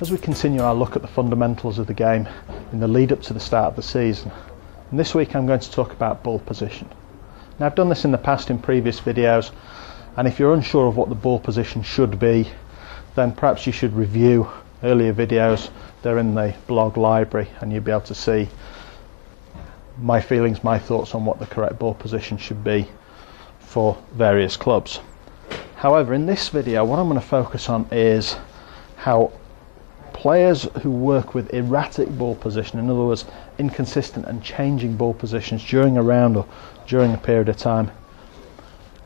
as we continue our look at the fundamentals of the game in the lead up to the start of the season. And this week I'm going to talk about ball position. Now, I've done this in the past in previous videos, and if you're unsure of what the ball position should be, then perhaps you should review earlier videos. They're in the blog library and you'll be able to see my feelings, my thoughts on what the correct ball position should be for various clubs. However, in this video what I'm going to focus on is how players who work with erratic ball position, in other words inconsistent and changing ball positions during a round or during a period of time,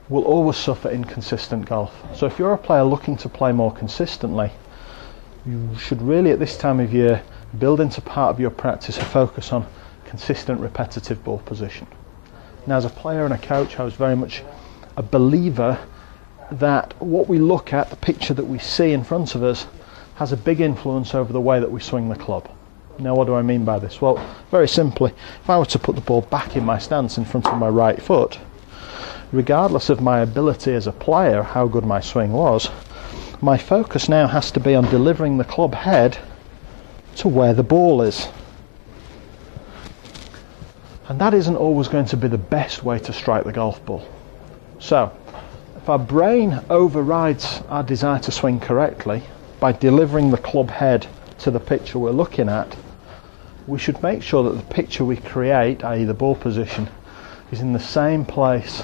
will always suffer inconsistent golf. So if you're a player looking to play more consistently, you should really at this time of year build into part of your practice a focus on consistent repetitive ball position. Now, as a player and a coach, I was very much a believer that what we look at, the picture that we see in front of us, has a big influence over the way that we swing the club. Now, what do I mean by this? Well, very simply, if I were to put the ball back in my stance in front of my right foot, regardless of my ability as a player, how good my swing was, my focus now has to be on delivering the club head to where the ball is. And that isn't always going to be the best way to strike the golf ball. So, if our brain overrides our desire to swing correctly by delivering the club head to the picture we're looking at, we should make sure that the picture we create, i.e. the ball position, is in the same place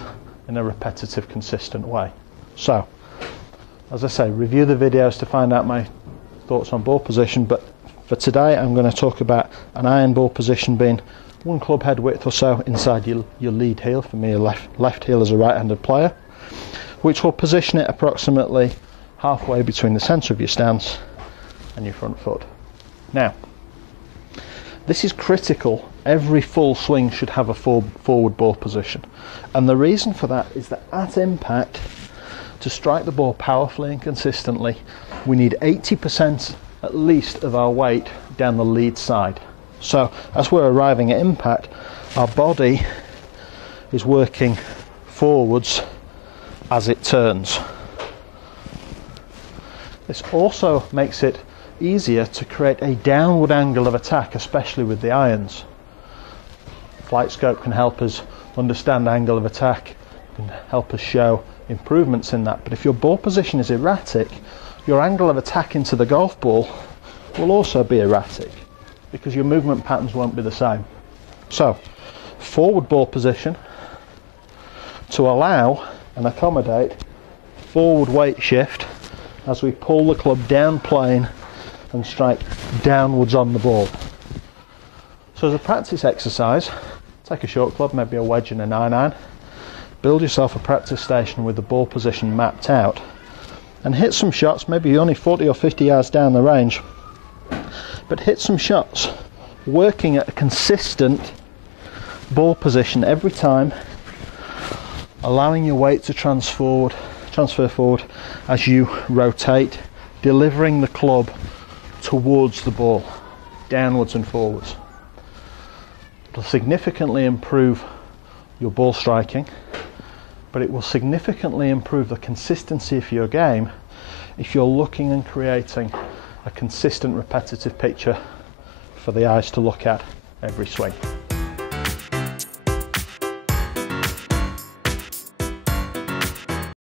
in a repetitive, consistent way. So, as I say, review the videos to find out my thoughts on ball position, but for today I'm going to talk about an iron ball position being one club head width or so inside your lead heel, for me a left heel as a right-handed player, which will position it approximately halfway between the centre of your stance and your front foot. Now, this is critical. Every full swing should have a forward ball position, and the reason for that is that at impact, to strike the ball powerfully and consistently, we need 80% at least of our weight down the lead side. So as we're arriving at impact, our body is working forwards as it turns. This also makes it easier to create a downward angle of attack, especially with the irons. Flight scope can help us understand angle of attack, can help us show improvements in that. But if your ball position is erratic, your angle of attack into the golf ball will also be erratic because your movement patterns won't be the same. So, forward ball position to allow and accommodate forward weight shift as we pull the club down plane and strike downwards on the ball. So as a practice exercise, take a short club, maybe a wedge and a 9-iron, build yourself a practice station with the ball position mapped out, and hit some shots, maybe only 40 or 50 yards down the range, but hit some shots working at a consistent ball position every time, allowing your weight to transfer forward as you rotate, delivering the club towards the ball, downwards and forwards. It'll significantly improve your ball striking, but it will significantly improve the consistency of your game if you're looking and creating a consistent, repetitive picture for the eyes to look at every swing.